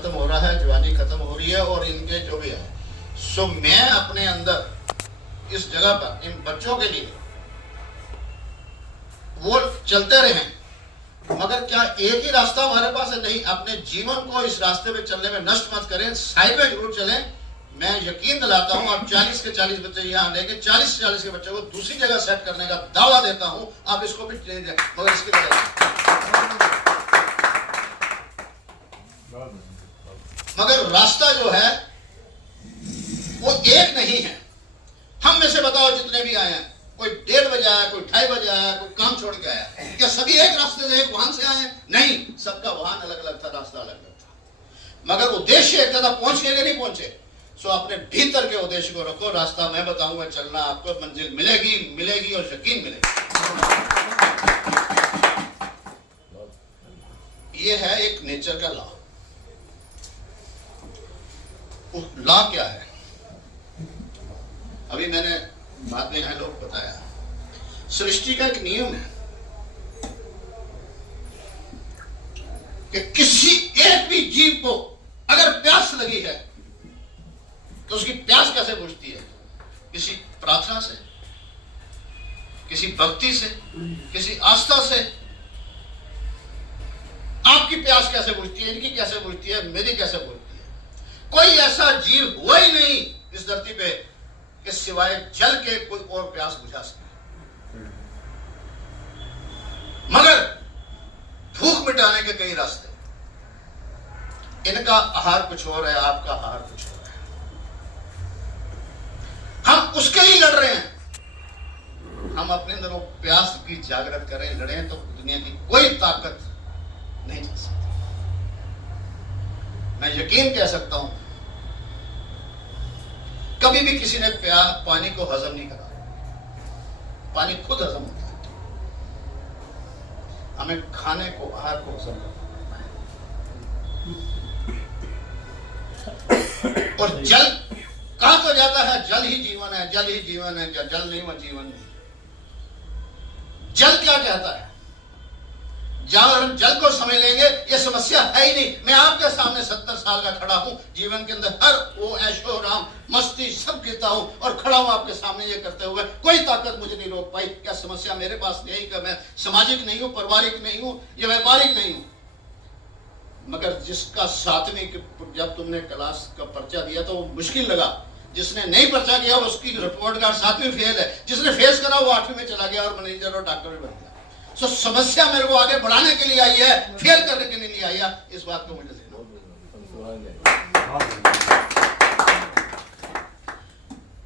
खत्म हो रहा है, जवानी खत्म हो रही है और इनके जो भी है। सो मैं अपने अंदर इस जगह पर इन बच्चों के लिए वो चलते रहे, मगर क्या एक ही रास्ता हमारे पास है? नहीं, अपने जीवन को इस रास्ते पे चलने में नष्ट मत करें, साइड में जरूर चलें। मैं यकीन दिलाता हूं, आप 40 के 40 बच्चे यहां लेके 40 से 40 के बच्चों को दूसरी जगह सेट करने का दावा देता हूं। आप इसको भी ले जाए, मगर इसकी मगर रास्ता जो है वो एक नहीं है। हम में से बताओ जितने भी आए हैं, कोई 1:30 बजे आया, कोई 2:30 बजे आया, कोई काम छोड़ के आया, क्या सभी एक रास्ते से एक वाहन से आए हैं? नहीं, सबका वाहन अलग अलग था, रास्ता अलग अलग था, मगर उद्देश्य एक था। पहुंच गए कि नहीं पहुंचे? सो अपने भीतर के उद्देश्य को रखो, रास्ता मैं बताऊंगा चलना, आपको मंजिल मिलेगी मिलेगी और यकीन मिलेगी। ये है एक नेचर का लॉ। लॉ क्या है? अभी मैंने बाद में यहां लोग बताया, सृष्टि का एक नियम है कि किसी एक भी जीव को अगर प्यास लगी है तो उसकी प्यास कैसे बुझती है? किसी प्रार्थना से, किसी भक्ति से, किसी आस्था से। आपकी प्यास कैसे बुझती है? इनकी कैसे बुझती है? मेरी कैसे बुझती है? कोई ऐसा जीव हुआ ही नहीं इस धरती पे कि सिवाय जल के कोई और प्यास बुझा सके। मगर भूख मिटाने के कई रास्ते। इनका आहार कुछ और है, आपका आहार कुछ और है। हम उसके ही लड़ रहे हैं। हम अपने अंदर वो प्यास की जागृत करें, लड़ें, तो दुनिया की कोई ताकत नहीं चल सकती। मैं यकीन कह सकता हूं, कभी भी किसी ने पानी को हजम नहीं करा। पानी खुद हजम होता है। हमें खाने को, आहार को हजम करना है। और जल कहा तो जाता है जल ही जीवन है, जल ही जीवन है, जल नहीं वो जीवन नहीं। जल क्या कहता है? जब हम जल को समझ लेंगे, ये समस्या है ही नहीं। मैं आपके सामने 70 साल का खड़ा हूं, जीवन के अंदर हर वो ऐशो आराम मस्ती सब गिरता हूं और खड़ा हूं आपके सामने ये करते हुए। कोई ताकत मुझे नहीं रोक पाई। क्या समस्या मेरे पास नहीं? कि मैं सामाजिक नहीं हूं, पारिवारिक नहीं हूं, या व्यापारिक नहीं हूं? मगर जिसका 7वीं जब तुमने क्लास का पर्चा दिया तो वो मुश्किल लगा। जिसने नहीं पर्चा किया उसकी रिपोर्ट कार्ड 7वीं फेल है, जिसने फेस करा वो 8वीं में चला गया और मैनेजर और डॉक्टर भी बन गया। सो समस्या मेरे को आगे बढ़ाने के लिए आई है, फेल करने के लिए आई है। इस बात को मुझे देखना।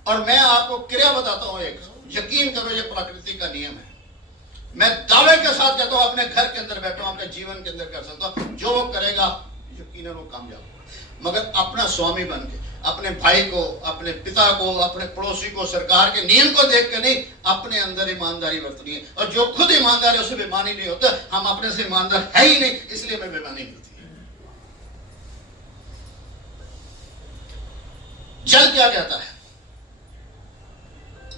और मैं आपको क्रिया बताता हूं एक, यकीन करो ये प्रकृति का नियम है। मैं दावे के साथ कहता हूं, अपने घर के अंदर बैठा हूं, अपने जीवन के अंदर कर सकता हूं, जो वो करेगा यकीनन वो कामयाब होगा। मगर अपना स्वामी बन के, अपने भाई को, अपने पिता को, अपने पड़ोसी को, सरकार के नियम को देख के नहीं, अपने अंदर ईमानदारी बरतनी है। और जो खुद ईमानदार है उसे बेईमानी नहीं होता। हम अपने से ईमानदार है ही नहीं, इसलिए हमें बेईमानी मिलती है। जल क्या कहता है?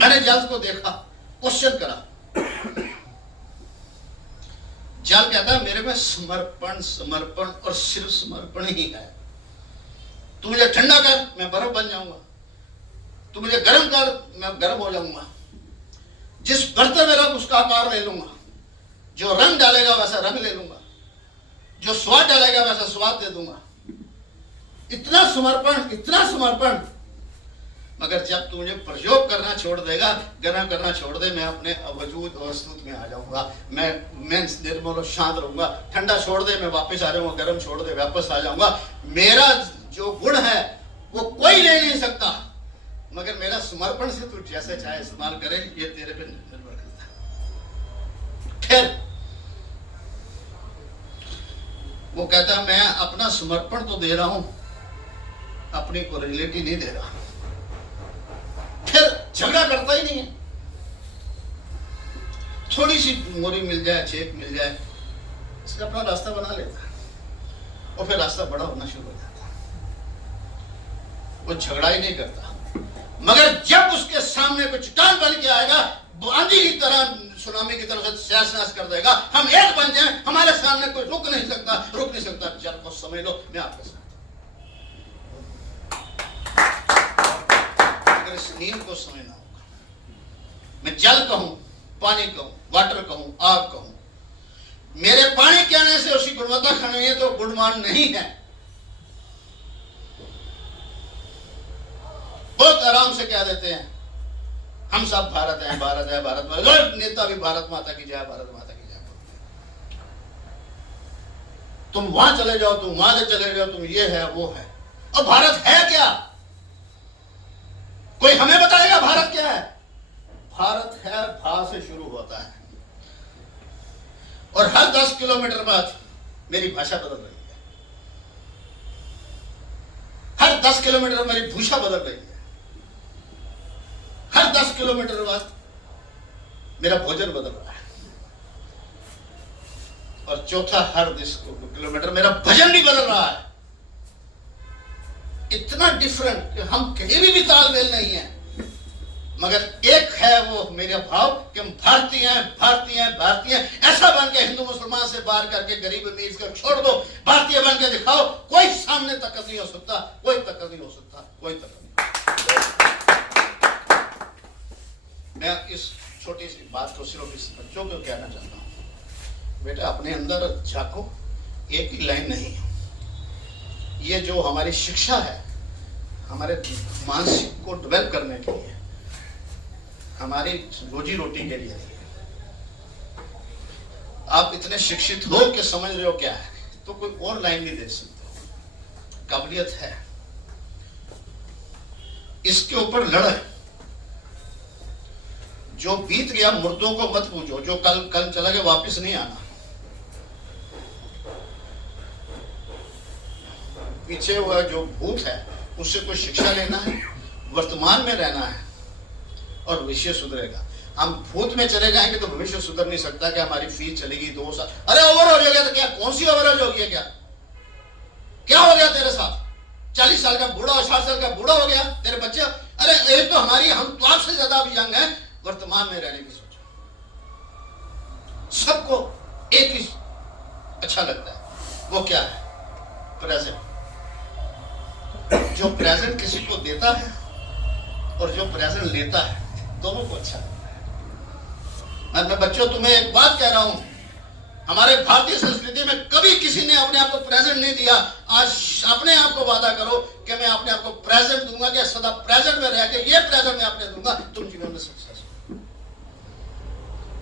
मैंने जल को देखा, क्वेश्चन करा। जल कहता है मेरे में समर्पण, समर्पण और सिर्फ समर्पण ही है। तू मुझे ठंडा कर, मैं बर्फ बन जाऊंगा। तू मुझे गर्म कर, मैं गर्म हो जाऊंगा। जिस बर्तन में रख उसका आकार ले लूंगा। जो रंग डालेगा वैसा रंग ले लूंगा। जो स्वाद डालेगा वैसा स्वाद दे दूंगा। इतना समर्पण, इतना समर्पण। मगर जब तू मुझे प्रयोग करना छोड़ देगा, गर्म करना छोड़ दे, मैं अपने वजूद और वस्तुत में आ जाऊंगा। मैं निर्मल और शांत रहूंगा। ठंडा छोड़ दे, मैं वापस आ जाऊंगा। गर्म छोड़ दे, वापस आ जाऊंगा। मेरा जो गुण है वो कोई ले नहीं सकता। मगर मेरा समर्पण से तू जैसे चाहे इस्तेमाल करे, ये तेरे पे निर्भर करता है। फिर वो कहता है मैं अपना समर्पण तो दे रहा हूं, अपनी को रिलेटिव नहीं दे रहा। फिर झगड़ा करता ही नहीं है। थोड़ी सी मोरी मिल जाए, छेक मिल जाए, इसका अपना रास्ता बना लेता है और फिर रास्ता बड़ा होना शुरू हो जाता है। वो झगड़ा ही नहीं करता। मगर जब उसके सामने कोई चट्टान बन के आएगा, आंधी की तरह, सुनामी की तरह से सहस नहस कर देगा। हम एक बन जाए, हमारे सामने कोई रुक नहीं सकता, रुक नहीं सकता। जल को समझ लो, मैं आपके साथ। मगर इस नियम को समझना होगा। मैं जल कहूं, पानी कहूं, वाटर कहूं, आग कहूं, मेरे पानी के आने से उसकी गुणवत्ता खड़ी है तो गुणवान नहीं है। बहुत आराम से कह देते हैं हम सब भारत हैं, भारत है, भारत माता। नेता भी भारत माता की जय, भारत माता की जय बोलते हैं। तुम वहां चले जाओ, तुम वहां से चले जाओ, तुम ये है वो है। और भारत है क्या? कोई हमें बताएगा भारत क्या है? भारत है, भा से शुरू होता है और हर 10 किलोमीटर बाद मेरी भाषा बदल रही है। हर 10 किलोमीटर मेरी भूषा बदल रही है। हर 10 किलोमीटर बाद मेरा भोजन बदल रहा है। और चौथा, हर 10 किलोमीटर मेरा भजन भी बदल रहा है। इतना डिफरेंट कि हम कहीं भी तालमेल नहीं है, मगर एक है वो मेरा भाव कि हम भारतीय हैं, भारतीय हैं, भारतीय हैं। ऐसा बन के हिंदू मुसलमान से बाहर करके गरीब अमीर को छोड़ दो, भारतीय बन के दिखाओ। कोई सामने तक नहीं हो सकता, कोई तक नहीं हो सकता, कोई तक नहीं। मैं इस छोटी सी बात को सिर्फ इस बच्चों को कहना चाहता हूं, बेटा अपने अंदर झांको। एक ही लाइन नहीं है। ये जो हमारी शिक्षा है, हमारे मानसिक को डेवलप करने के लिए, हमारी रोजी रोटी के लिए। आप इतने शिक्षित हो कि समझ रहे हो क्या है, तो कोई और लाइन नहीं दे सकते। काबिलियत है, इसके ऊपर लड़े। जो बीत गया मुर्दों को मत पूछो, जो कल चला गया वापस नहीं आना। पीछे हुआ जो भूत है उससे कोई शिक्षा लेना है, वर्तमान में रहना है और भविष्य सुधरेगा। हम भूत में चले जाएंगे तो भविष्य सुधर नहीं सकता। कि हमारी फीस चलेगी 2 साल, अरे ओवर हो गया तो क्या? कौन सी ओवरेज हो गई? क्या हो गया तेरे साथ? 40 साल का बूढ़ा और 60 साल का बूढ़ा हो गया तेरे बच्चे। अरे एक तो हमारी, हम तो आपसे ज्यादा भी यंग है। वर्तमान में रहने की सोचो। सबको एक ही अच्छा लगता है, वो क्या है? प्रेजेंट। जो प्रेजेंट किसी को देता है और जो प्रेजेंट लेता है, दोनों को अच्छा लगता है। मैं बच्चों तुम्हें एक बात कह रहा हूं, हमारे भारतीय संस्कृति में कभी किसी ने अपने आप को प्रेजेंट नहीं दिया। आज अपने आप को वादा करो कि मैं अपने आप को प्रेजेंट दूंगा, कि सदा प्रेजेंट में रह के ये प्रेजेंट में अपने दूंगा, तुम जीवन में सक्सेस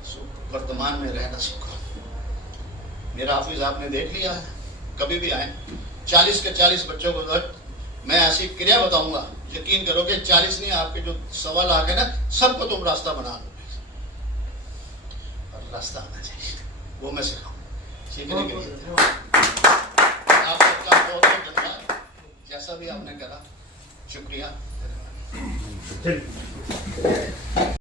हो। वर्तमान में रहना सीखो। मेरा ऑफिस आपने देख लिया है, कभी भी आए 40 के 40 बच्चों को मैं ऐसी क्रिया बताऊंगा, यकीन करोगे 40 नहीं, आपके जो 1.25 लाख है ना, सबको तुम रास्ता बना लोगे। और रास्ता आना चाहिए, वो मैं सिखाऊं सीखने के लिए। आप सबका बहुत बहुत धन्यवाद। जैसा भी आपने करा, शुक्रिया।